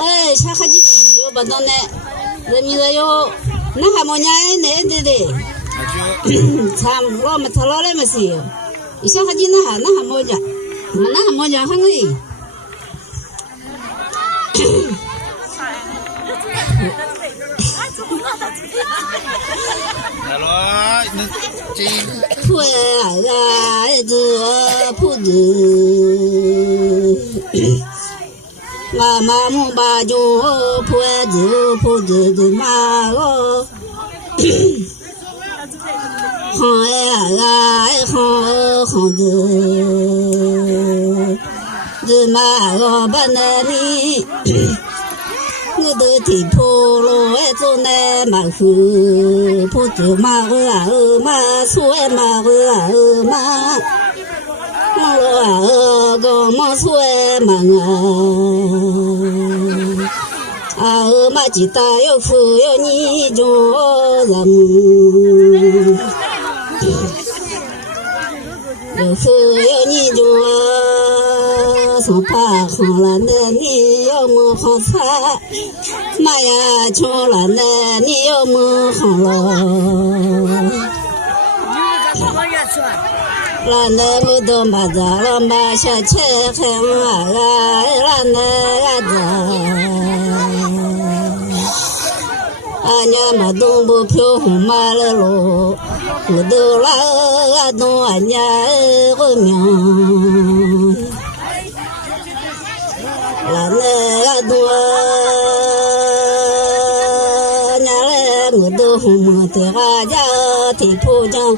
哎，啥哈子又不到呢？人民的哟，那还么年呢？对的，差我们他老来没事哟。你啥哈子那还么讲？那还么讲很哎。破儿子铺子，妈妈木把酒破儿子铺子的妈哦，好子，的妈哦把那里。我的地婆罗爱做那马虎，不做马虎啊马，错爱马虎啊马，马罗啊个马错爱马啊马吉大有福有你种人，有福有你种。上爬行了那你要么好菜，妈呀穷了那你要么好了。那那么多马子了马下车很啊啦那子，俺家马东不飘红马了喽，我都拉东俺家个名。là nè đua nhà lẽ người đua hùng thì ra giá thì phu chẳng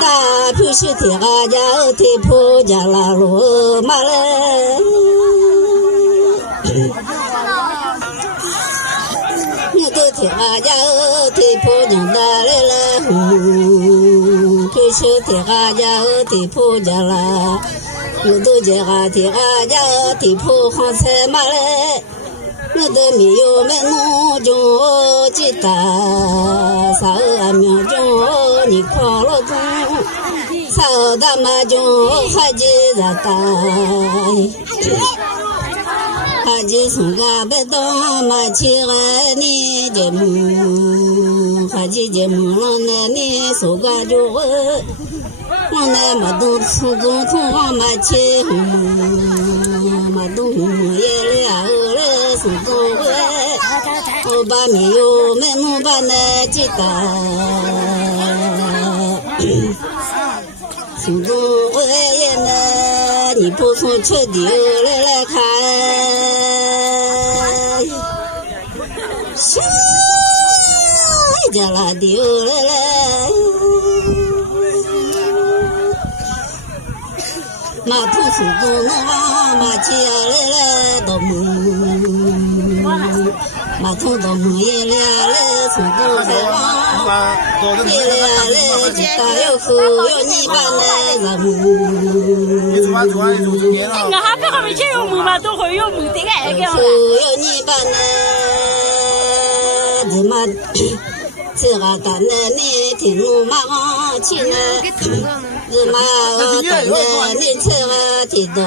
đã phu sư thì ra giá thì phu giá là lúa mà lẽ người đua thì ra giá thì phu chẳng đã lẽ là hùng phu sư thì ra giá thì phu giá là người tôi chỉ ra thì phụ không xe mà lẽ người tôi mi yêu mẹ nó cho chỉ ta sao anh nhớ cho nhị khó lo cho sao ta mà cho hai chị ra tay hai chị xuống ga bê tông mà chỉ ra ni chém hai chị chém lo nè ni xuống ga cho我那么多初中同学嘛去嘛都也了了送东回，我把没有没弄把那记得，送东回也那你不从车丢来看，谁家啦丢来。马头是公马马起来都木，马头都木也来是公海也来只大有福有你把来人。我还不好没去有木嘛，都会有木的哎，给我。福有你把来，这马这个单的你听路马起来。日马我等着你吃个提多，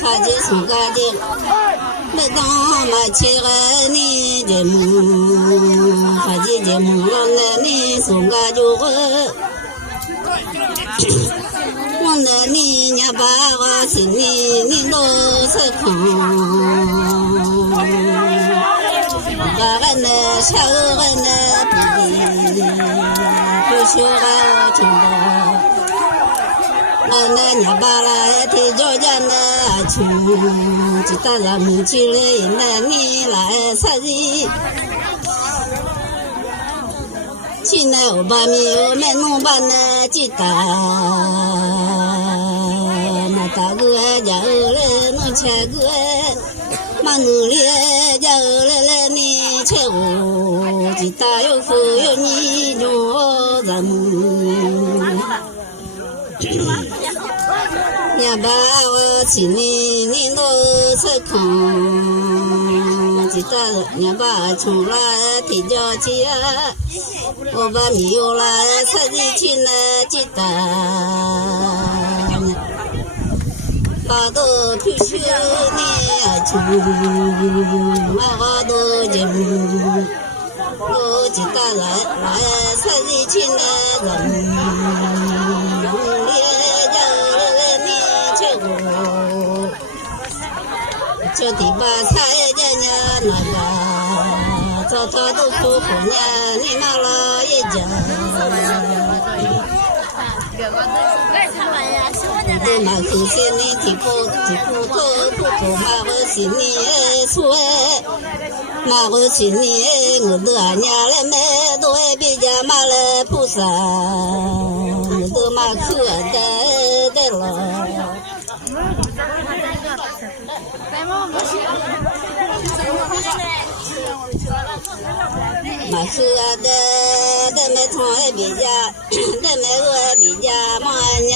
哈子送个的，没当嘛吃个你的母，哈子的母那你送个就个，我那你娘把我心里你都是空。把个呢，小个呢，不学个听到，那娘把来提着家呢，穷，只打咱们去了，那你来啥子？现在我把米有买弄把那鸡蛋，那大个家来弄切个。马努力家来你切我，只大有福有你做咱们。娘把我心里你都是空，只大娘把从来提着起啊，我把米有来菜地去来只大。发都退休呢，穷我都进，我几大来三日亲来人，烈家你吃我，就第八菜家那个，早早都不过年，你妈老爷家。都马口心里提不头，不头马我心里说，马我心里我都俺家来买，都爱比家马来菩萨，我都马口的了。马口的买汤爱比家，的买肉爱比家嘛呀。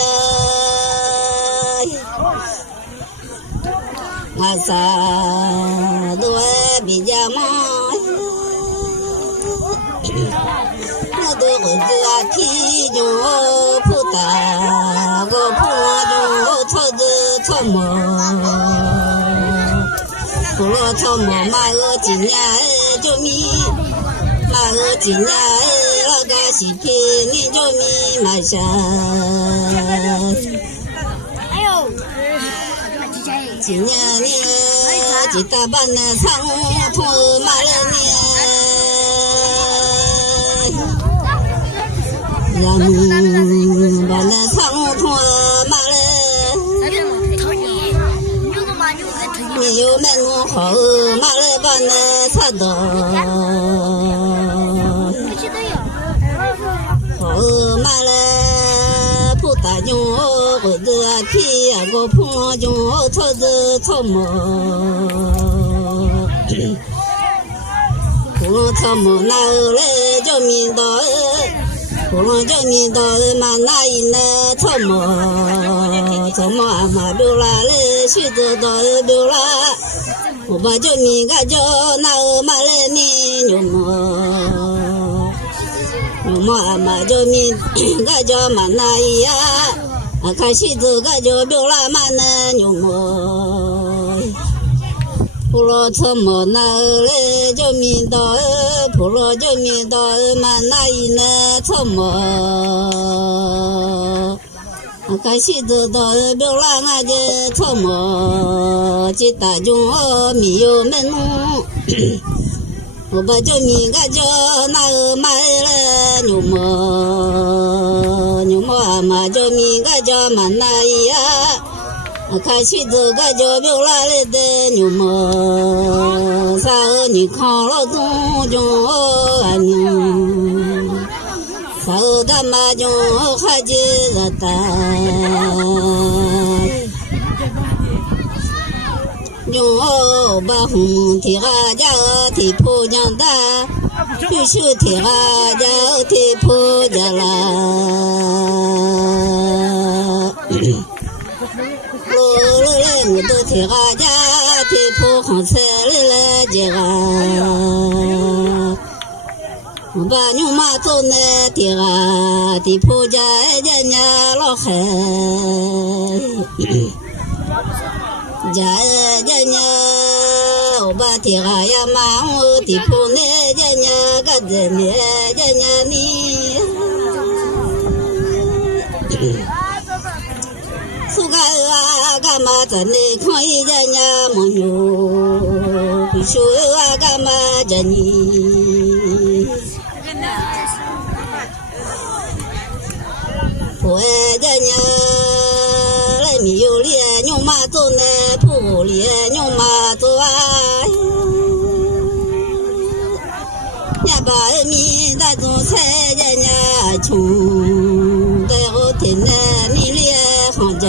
我啥都爱比家嘛，我都会做皮就不打，我不就操着操么，不落操么马我今年就米，马我今年老个西皮你就米马下。今年呢，几大半呢，长途马来呢，人把那长途马来，你有门路好马来把那差到，好马来不打用。我的皮呀，我碰就操着操么，碰操么那来叫民道，碰叫民道嘛那一那操么，操么嘛溜啦来，许多道溜啦，我把叫民个叫那嘛来你牛么，牛么嘛叫民个叫嘛那一呀。看西子个就溜啦嘛那牛么，普罗车么那来就民道，普罗就民道嘛那一那车么，看西子道溜啦那就车么，几大中没有门路。我把叫米个叫那个买了牛么嘛叫米个叫嘛那呀，看西子个叫溜啦来的牛么，啥个你看了东中啊牛，啥个他妈中还记得他。用把红提哈家提破江大，必须提哈家提破家啦。我都提哈家提破红色来家啦。我把牛马走呢提哈提破家家老汉。家我把天下呀马我的婆呢个人呢你，苏个干嘛在那看一么牛，不说干嘛在你，我没有脸牛马走呢，不脸牛马走啊！呀把米大种菜人家穷，在后天呢你脸行家，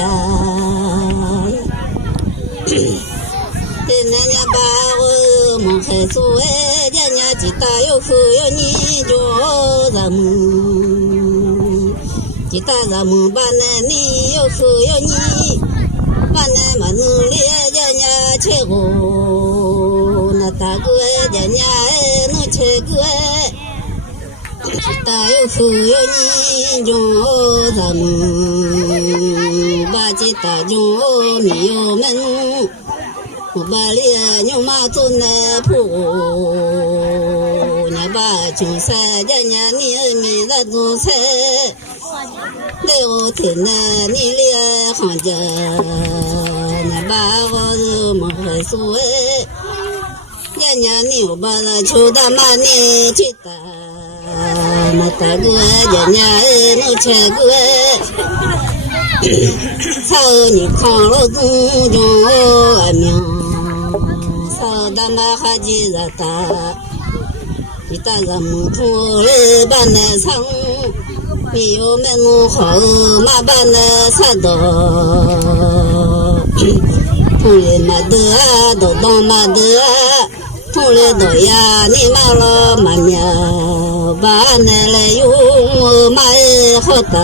天呢呀把我们还做哎，人家几大有口有你就咱们。几大咱们把那你有口有你，把那嘛努力人家吃过，那大哥人家能吃过，几大有口有你就咱们。你把吉打中没有门，我把脸牛马做那铺，你把穷山家娘你没那种菜，六天那你脸行家，你把我是么还说哎，家娘你我把那秋大妈你去打。那大哥家娘哎，我切哥哎，操你康老中中俺娘，操大妈还记着他，你大人木头来把那唱，没有门路好马把那杀到，同人马的都当马的。同来到呀，你妈老妈娘，把奶来用马儿好大，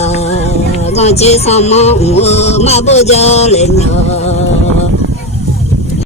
刚接上忙我马不叫来娘。